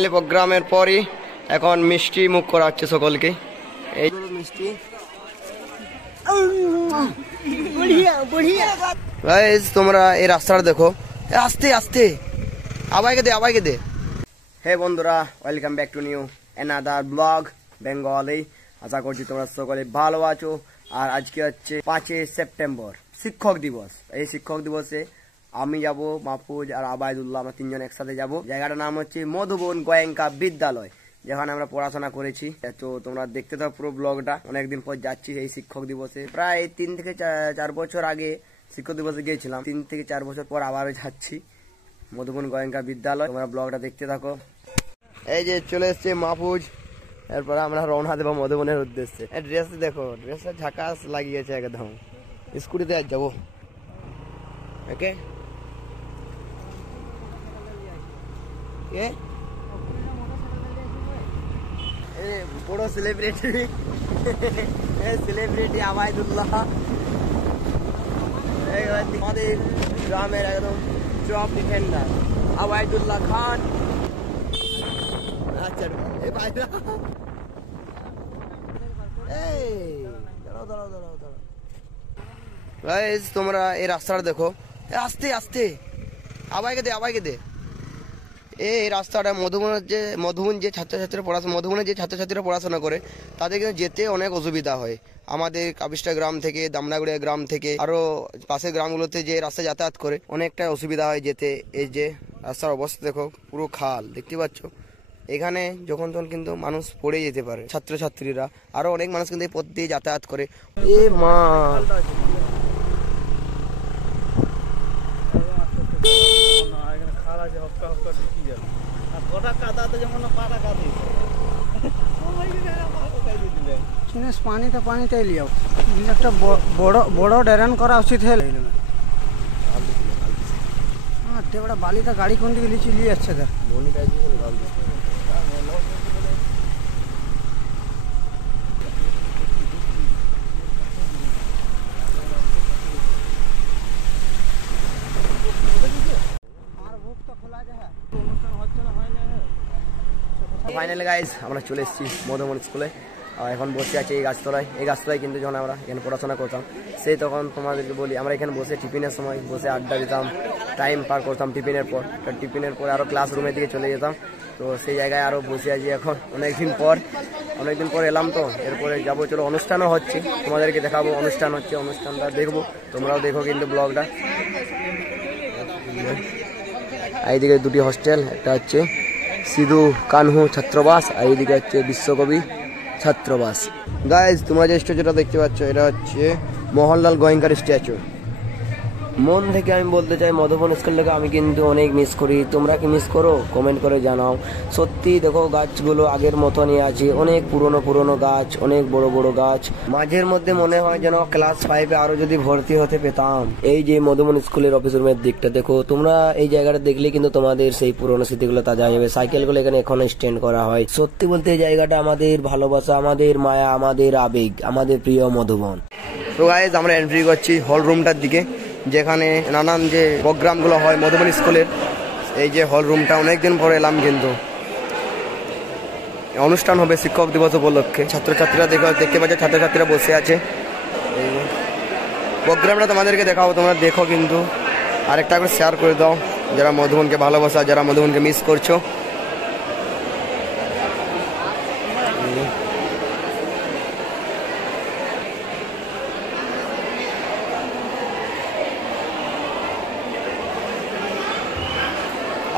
Finally প্রোগ্রামের পরই এখন মিষ্টি মুখ করা হচ্ছে সকলকে। এই মিষ্টি গাইস, তোমরা এই রাস্তাটা দেখো, আস্তে আস্তে আবাইকে দে। হে বন্ধুরা, welcome back to new another blog Bengali. আশা করছি তোমরা সকলে ভালো আছো। আর আজকে হচ্ছে 5 সেপ্টেম্বর শিক্ষক দিবস। এই শিক্ষক দিবসে আমি যাব, মাহফুজ আর আবাইদুল্লাহ, আমরা তিনজন একসাথে যাব। জায়গাটার নাম হচ্ছে মধুবন গোয়েঙ্কা বিদ্যালয়, যেখানে আমরা পড়াশোনা করেছি। তো তোমরা দেখতে থাকো পুরো ব্লগটা। অনেকদিন পর যাচ্ছি এই শিক্ষক দিবসে। প্রায় 3 থেকে 4 বছর আগে শিক্ষক দিবসে গিয়েছিলাম, 3 থেকে 4 বছর পর আবারও যাচ্ছি মধুবন গোয়েঙ্কা বিদ্যালয়। তোমরা ব্লগটা দেখতে থাকো। এই যে চলে এসছে মাহফুজ, এরপরে আমরা রওনা দেবো মধুবনের উদ্দেশ্যে। ড্রেস দেখো, ড্রেসটা ঝাকাস লাগিয়েছে একদম। স্কুটিতে আজ যাবো। ওকে, বড় সেলিব্রিটি আবাইদুল্লাহ, আমাদের গ্রামের একদম টপ ডিফেন্ডার আবাইদুল্লাহ খান। আচ্ছা গাইস, তোমরা এই রাস্তাটা দেখো, আস্তে আস্তে আবাইকে দে। এই রাস্তাটা মধুবন যে ছাত্রছাত্রীরা পড়াশোনা করে তাদের কিন্তু যেতে অনেক অসুবিধা হয়। আমাদের কাবিস্টা গ্রাম থেকে, দামনাগুড়িয়া গ্রাম থেকে, আরো পাশের গ্রামগুলোতে যে রাস্তা যাতায়াত করে অনেকটা অসুবিধা হয় যেতে। এই যে রাস্তার অবস্থা দেখো, পুরো খাল দেখতে পাচ্ছ। এখানে যখন তখন কিন্তু মানুষ পড়ে যেতে পারে, ছাত্রছাত্রীরা। আরো অনেক মানুষ কিন্তু এই পথ দিয়ে যাতায়াত করে। এ মা, পানিতে লিয়াও একটা বড় ডেরান করা উচিত হলে বালিটা গাড়ি কোন দিকে লিয়ে যাচ্ছে। ফাইনালি গাইস, আমরা চলে এসেছি মধুবন স্কুলে। এখন বসে আছি এই গাছতলায়। এই গাছতলায় কিন্তু যখন আমরা এখানে পড়াশোনা করতাম, সেই তখন তোমাদেরকে বলি, আমরা এখানে বসে টিফিনের সময় বসে আড্ডা দিতাম, টাইম পার করতাম টিফিনের পর। টিফিনের পর আরও ক্লাসরুমের দিকে চলে যেতাম। তো সেই জায়গায় আরও বসে আছি এখন অনেকদিন পর এলাম। তো এরপরে যাবো, চলো অনুষ্ঠানও হচ্ছে, তোমাদেরকে দেখাবো। অনুষ্ঠান হচ্ছে, অনুষ্ঠানটা দেখবো, তোমরাও দেখো কিন্তু ব্লগটা। এইদিকে দুটি হোস্টেল, একটা হচ্ছে সিধু কানহু ছাত্রাবাস, আর এইদিকে হচ্ছে বিশ্বকবি ছাত্রাবাস। গাইজ, তোমরা যে স্ট্যাচুটা দেখতে পাচ্ছ, এটা হচ্ছে মোহনলাল গোয়েঙ্কার স্ট্যাচু। মন থেকে আমি বলতে চাই, মধুবন স্কুলটাকে আমি কিন্তু অনেক মিস করি। তোমরা কি মিস করো? কমেন্ট করে জানাও। সত্যি দেখো, গাছগুলো আগের মতনই আছে, অনেক পুরনো গাছ, অনেক বড় গাছ। মাঝের মধ্যে মনে হয় যেন ক্লাস 5-এ আরো যদি ভর্তি হতে পেতাম। এই যে মধুবন স্কুলের অফিস রুমের দিকটা দেখো, তোমরা এই জায়গাটা দেখলে কিন্তু তোমাদের সেই পুরনো স্মৃতিগুলো তাজা হয়ে যাবে। সাইকেলগুলো এখানে এখনো স্ট্যান্ড করা হয়। সত্যি বলতে এই জায়গাটা আমাদের ভালোবাসা, আমাদের মায়া, আমাদের আবেগ, আমাদের প্রিয় মধুবন। তো গাইজ, আমরা এন্ট্রি করছি হল রুমটার দিকে, যেখানে নানান যে প্রোগ্রামগুলো হয় মধুবন স্কুলের। এই যে হল রুমটা, অনেকদিন পরে এলাম, কিন্তু অনুষ্ঠান হবে শিক্ষক দিবস উপলক্ষে। ছাত্রছাত্রীরা দেখতে পাচ্ছে, ছাত্রছাত্রীরা বসে আছে। এই প্রোগ্রামটা তোমাদেরকে দেখাবো, তোমরা দেখো কিন্তু। আরেকটা করে শেয়ার করে দাও, যারা মধুবনকে ভালোবাসা, যারা মধুবনকে মিস করছো।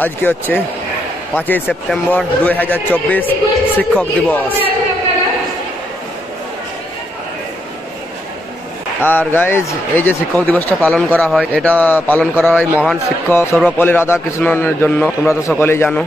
আজকে হচ্ছে 5 সেপ্টেম্বর 2024 শিক্ষক দিবস। আর গাইজ, এই যে শিক্ষক দিবসটা পালন করা হয়, এটা পালন করা হয় মহান শিক্ষক সর্বপল্লী রাধাকৃষ্ণনের জন্য। তোমরা তো সকলেই জানো।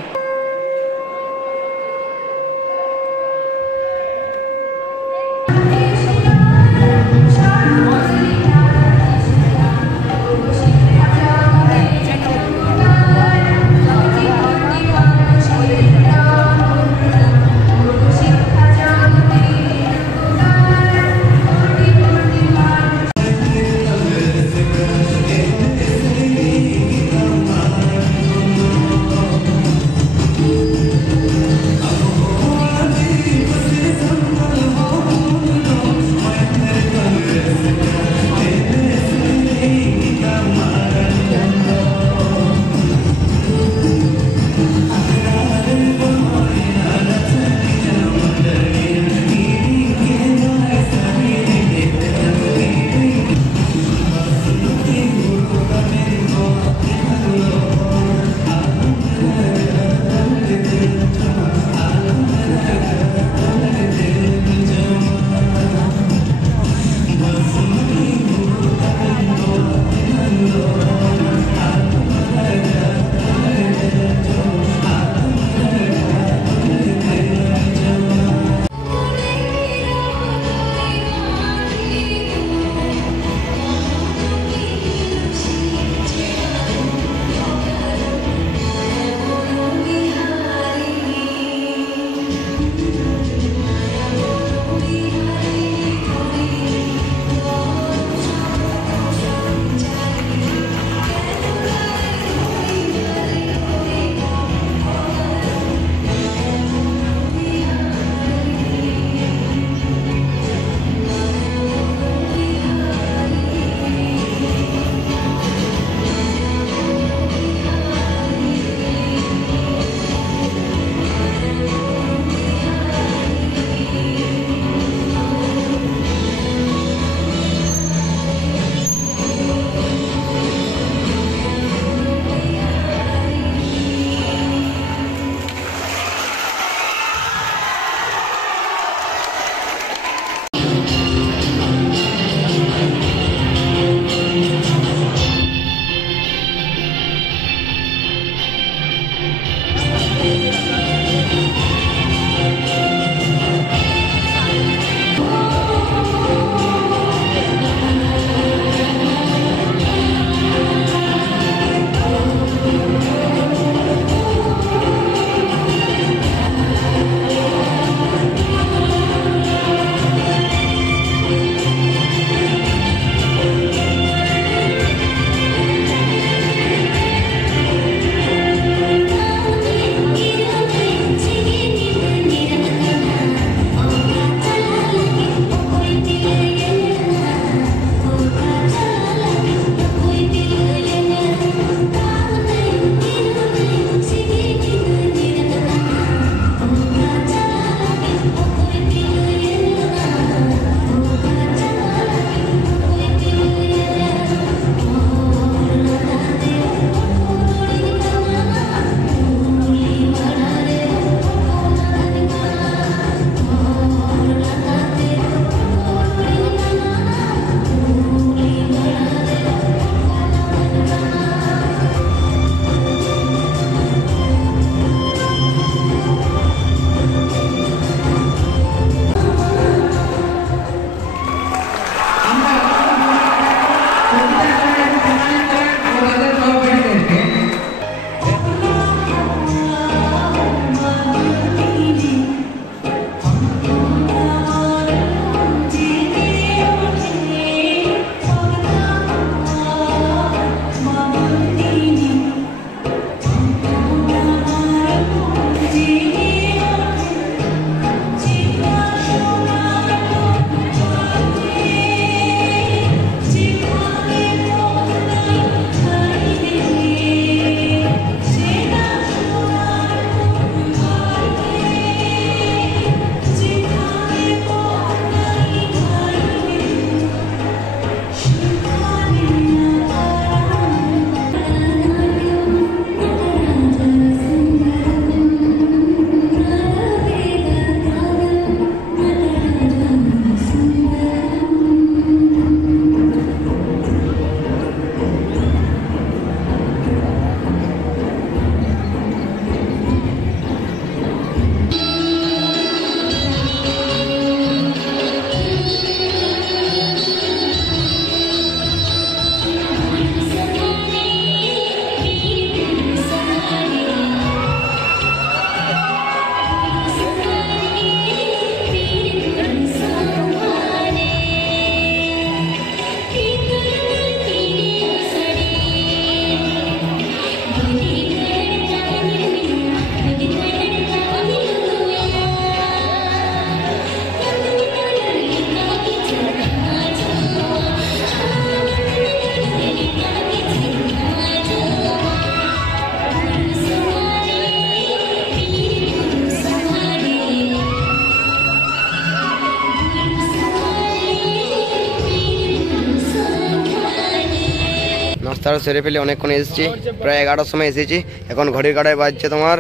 ইফতার সেরে ফেলে অনেকক্ষণ এসেছি, প্রায় 11টার সময় এসেছি। এখন ঘড়ির কাঁটায় বাজছে তোমার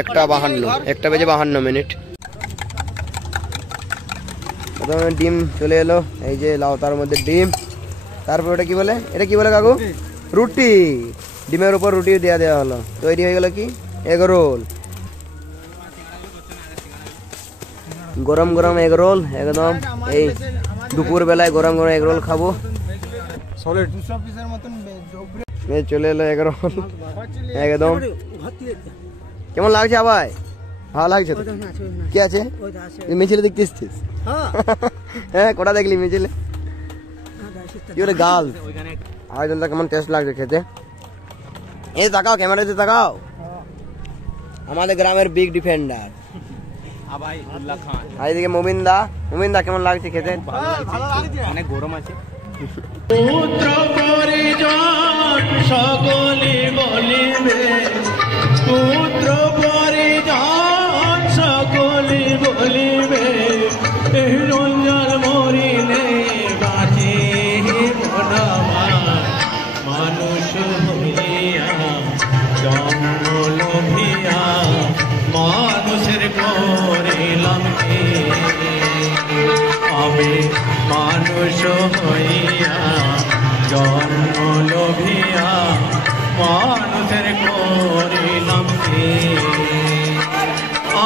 1টা বেজে 52 মিনিট। প্রথমে ডিম চলে এলো, এই যে লাউতার মধ্যে ডিম। তারপর এটা কি বলে কাকু? রুটি। ডিমের উপর রুটি দেওয়া হলো। তৈরি হয়ে গেল কি এগ রোল। গরম গরম এগ রোল একদম। এই দুপুর বেলায় গরম গরম এগ রোল খাবো। চলে এলো এগ রোল একদম। কেমন লাগছে আবার? ভালো লাগছে তো? কি আছে মিছিলে দেখতে এসছিস? হ্যাঁ, কটা দেখলি মিছিলে? কি বলে গাল? আয়োজনটা কেমন টেস্ট লাগছে খেতে? এই তাকাও, ক্যামেরাতে তাকাও। আমাদের গ্রামের বিগ ডিফেন্ডার আর এদিকে মুমিনদা কেমন লাগছে খেতে? অনেক গরম আছে। পুত্র পরিজন সকলে বলিবে, পুত্র পরিজন সকলে বলিবে, এই রঞ্জন মরিলে বাঁচে মানুষ হইয়া জন্ম লোভিয়া মানুষের করিলাম আমি, মানুষ হইয়া জন্ম লোভিয়া মানুষের করিলাম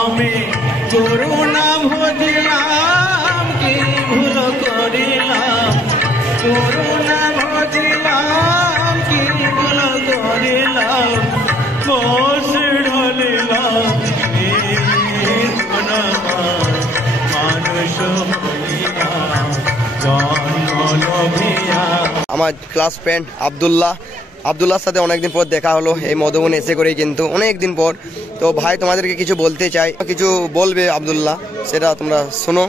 আমি, গুরু না ভজিলাম কি ভুল করিলাম, গুরু না ভজিলাম কি ভুল করিলাম, বস ঢলিলাম মানুষ হইয়া জন্ম লোভিয়া। আমার ক্লাস ফ্রেন্ড আব্দুল্লাহর সাথে অনেকদিন পর দেখা হলো এই মধুবন এসে করেই, কিন্তু অনেকদিন পর। তো ভাই তোমাদেরকে কিছু বলতে চাই, কিছু বলবে আব্দুল্লাহ, সেটা তোমরা শোনো।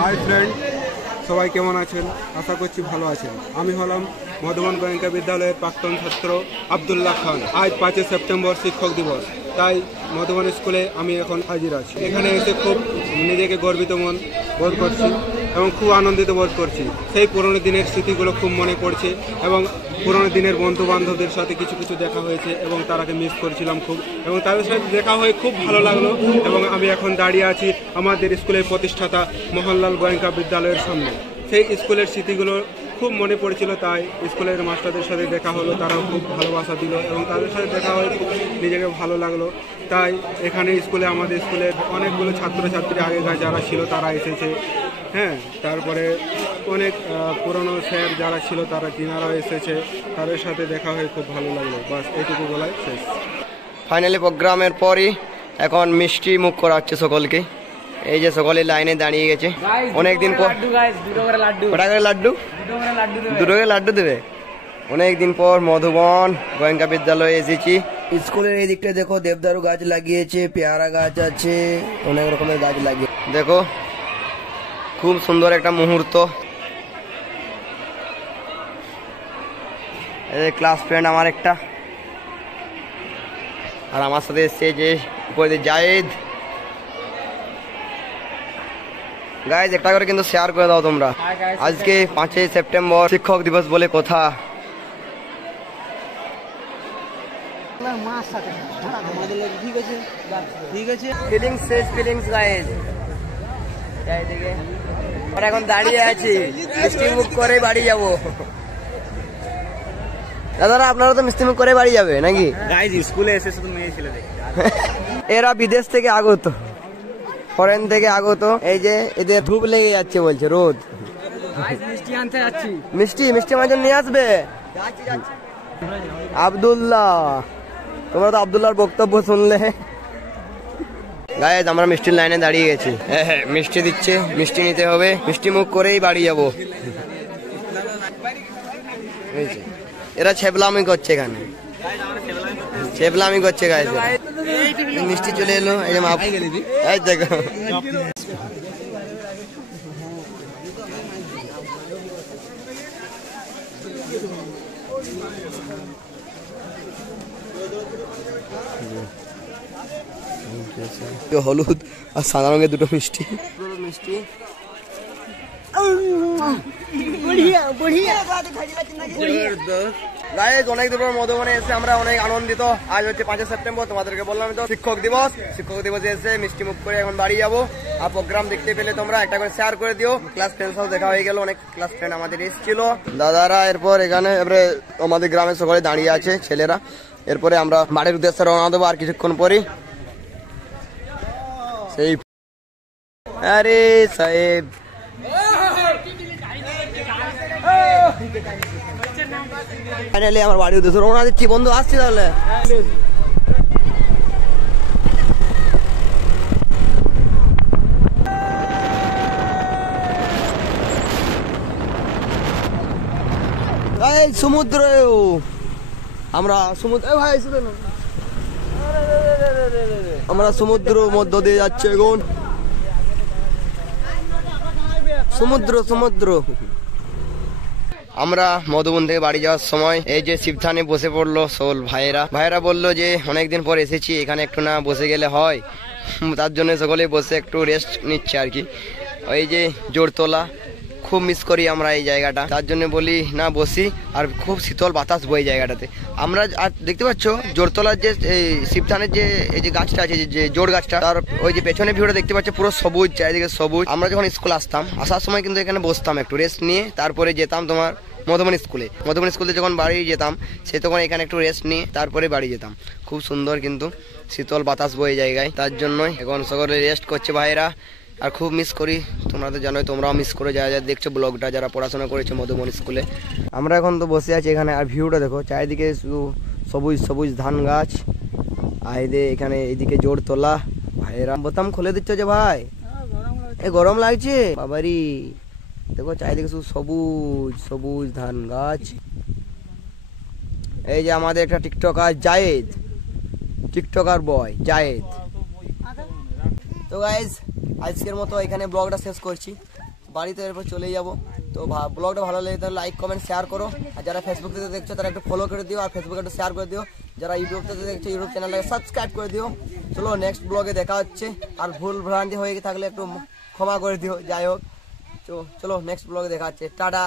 হাই ফ্রেন্ড, সবাই কেমন আছেন? আশা করছি ভালো আছেন। আমি হলাম মধুবন গোয়েঙ্কা বিদ্যালয়ের প্রাক্তন ছাত্র আব্দুল্লাহ খান। আজ 5 সেপ্টেম্বর শিক্ষক দিবস, তাই মধুবন স্কুলে আমি এখন হাজির আছি। এখানে এসে খুব নিজেকে গর্বিত বোধ করছি এবং খুব আনন্দিত বোধ করছি। সেই পুরনো দিনের স্মৃতিগুলো খুব মনে পড়ছে এবং পুরনো দিনের বন্ধু বান্ধবদের সাথে কিছু দেখা হয়েছে এবং তারাকে মিস করছিলাম খুব, এবং তাদের সাথে দেখা হয়ে খুব ভালো লাগলো। এবং আমি এখন দাঁড়িয়ে আছি আমাদের স্কুলের প্রতিষ্ঠাতা মোহনলাল গোয়েঙ্কা বিদ্যালয়ের সামনে। সেই স্কুলের স্মৃতিগুলো খুব মনে পড়ছিল, তাই স্কুলের মাস্টারদের সাথে দেখা হলো, তারাও খুব ভালোবাসা দিল এবং তাদের সাথে দেখা হয়ে খুব নিজেকে ভালো লাগলো। তাই এখানে স্কুলে আমাদের স্কুলের অনেকগুলো ছাত্রছাত্রী আগেকার যারা ছিল তারা এসেছে। হ্যাঁ, তারপরে অনেক পুরনো স্যার যারা ছিল তারা তিনারাও এসেছে, তাদের সাথে দেখা হয়ে খুব ভালো লাগলো। বাস এইটুকু বলাই শেষ। ফাইনালি প্রোগ্রামের পরই এখন মিষ্টি মুখ করা হচ্ছে সকলকে। এই যে সকলে লাইনে দাঁড়িয়ে গেছে অনেকদিন পর। কটা করে লাড্ডু? 2 করে লাড্ডু দেবে। অনেকদিন পর মধুবন গোয়েঙ্কা বিদ্যালয়ে এসেছি। স্কুলের এই দিকটা দেখো, দেবদারু গাছ লাগিয়েছে, পেয়ারা গাছ আছে, অনেক রকমের গাছ লাগিয়ে দেখো, খুব সুন্দর একটা মুহূর্ত। ক্লাস ফ্রেন্ড আমার একটা, আর আমার সাথে এসছে যে উপরে জায়েদ। গাইজ একটা করে কিন্তু শেয়ার করে দাও তোমরা। আজকে 5 সেপ্টেম্বর শিক্ষক দিবস বলে কথা। Feelings guys. আর এখন দাঁড়িয়ে আছি, মিষ্টি মুখ করে বাড়ি যাবো। দাদারা আপনারা তো মিষ্টি মুখ করে বাড়ি যাবে নাকি? গাইজ স্কুলে এসে শুধু মেয়ে ছেলে দেখে। এরা বিদেশ থেকে আগত, ফরেন থেকে আগত। এই যে এদের ধূপ লেগে যাচ্ছে বলছে রোদ। মিষ্টি আনতে যাচ্ছি। মিষ্টি আমার জন্য নিয়ে আসবে আব্দুল্লাহ। তোমরা তো আব্দুল্লাহর বক্তব্য শুনলে। গাইজ আমরা মিষ্টির লাইনে দাঁড়িয়ে গেছি। হ্যাঁ, মিষ্টি দিচ্ছে, মিষ্টি নিতে হবে, মিষ্টি মুখ করেই বাড়ি যাবো। এরা ছেবলামি করছে, এখানে ছেবলামি করছে গাইজ। মিষ্টি চলে এলো, এই যে মা, এই দেখো। হলুদ আর সাদা রঙের দুটো মিষ্টি। গাইস অনেক দূর মধুবনে এসে আমরা অনেক আনন্দিত। আজ হচ্ছে 5 সেপ্টেম্বর, তোমাদেরকে বললাম তো শিক্ষক দিবস। শিক্ষক দিবসে এসে মিষ্টি মুখ করে এখন বাড়ি যাবো। আর প্রোগ্রাম দেখতে পেলে তোমরা একটা করে শেয়ার করে দিও। ক্লাস ফ্রেন্ড সব দেখা হয়ে গেল, অনেক ক্লাস ফ্রেন্ড আমাদের এসেছিল দাদারা। এরপর এখানে এবারে আমাদের গ্রামের সকলে দাঁড়িয়ে আছে ছেলেরা। এরপরে আমরা বাড়ির উদ্দেশ্যে রওনা দেবো আর কিছুক্ষণ পরে। সেই আরে সাহেব ফাইনালি আমার বাড়ির উদ্দেশ্যে রওনা দিচ্ছি। বন্ধু আসছি তাহলে। সমুদ্র আমরা সমুদ্র ভাই আমরা সমুদ্র মধ্য দিয়ে যাচ্ছি এখন। সমুদ্র সমুদ্র আমরা মধুবন থেকে বাড়ি যাওয়ার সময় এই যে শিবথানে বসে পড়লো সকল ভাইয়েরা বললো যে অনেকদিন পর এসেছি, এখানে একটু না বসে গেলে হয়। তার জন্য সকলে বসে একটু রেস্ট নিচ্ছে আর কি। ওই যে জোরতলা খুব মিস করি আমরা এই জায়গাটা, তার জন্য বলি না বসি। আর খুব শীতল বাতাস বই জায়গাটাতে। আমরা আর দেখতে পাচ্ছ জোরতলার যে শিবথানের যে এই যে গাছটা আছে, যে জোর গাছটা, তার ওই যে পেছনে ভিউটা দেখতে পাচ্ছ পুরো সবুজ, চারিদিকে সবুজ। আমরা যখন স্কুল আসতাম, আসার সময় কিন্তু এখানে বসতাম একটু রেস্ট নিয়ে, তারপরে যেতাম তোমার মধুবন স্কুলে যখন বাড়ি যেতাম, সে তখন এখানে একটু রেস্ট নিয়ে তারপরে বাড়ি যেতাম। খুব সুন্দর কিন্তু শীতল বাতাস বই জায়গায়, তার জন্যই এখন সকলে রেস্ট করছে ভাইরা। আর খুব মিস করি, তোমরা তো জানোই, তোমরাও মিস করে যারা যারা দেখছো ব্লগটা, যারা পড়াশোনা করেছে মধুবন স্কুলে। আমরা এখন তো বসে আছি এখানে। আর ভিউটা দেখো, চারিদিকে শুধু সবুজ সবুজ ধান গাছ। আর এখানে এইদিকে জোরতলা। ভাইয়েরা বোতাম খুলে দিচ্ছ যে ভাই, এ গরম লাগছে বাবারি। দেখো চারিদিকে শুধু সবুজ সবুজ ধান গাছ। এই যে আমাদের একটা টিকটকার জায়েদ, টিকটকার বয় জায়েদ। তো গাইজ আজকের মতো এখানে ব্লগটা শেষ করছি, বাড়িতে এরপর চলে যাব। তো ব্লগটা ভালো লাগে তাহলে লাইক কমেন্ট শেয়ার করো। আর যারা ফেসবুক থেকে দেখছো তারা একটু ফলো করে দিও, আর ফেসবুকে একটু শেয়ার করে দিও। যারা ইউটিউব থেকে দেখছো ইউটিউব চ্যানেলটাকে সাবস্ক্রাইব করে দিও। চলো নেক্সট ব্লগে দেখা হচ্ছে। আর ভুল ভ্রান্তি হয়ে থাকলে একটু ক্ষমা করে দিও। যাই হোক, চলো নেক্সট ব্লগে দেখা হচ্ছে। টাটা।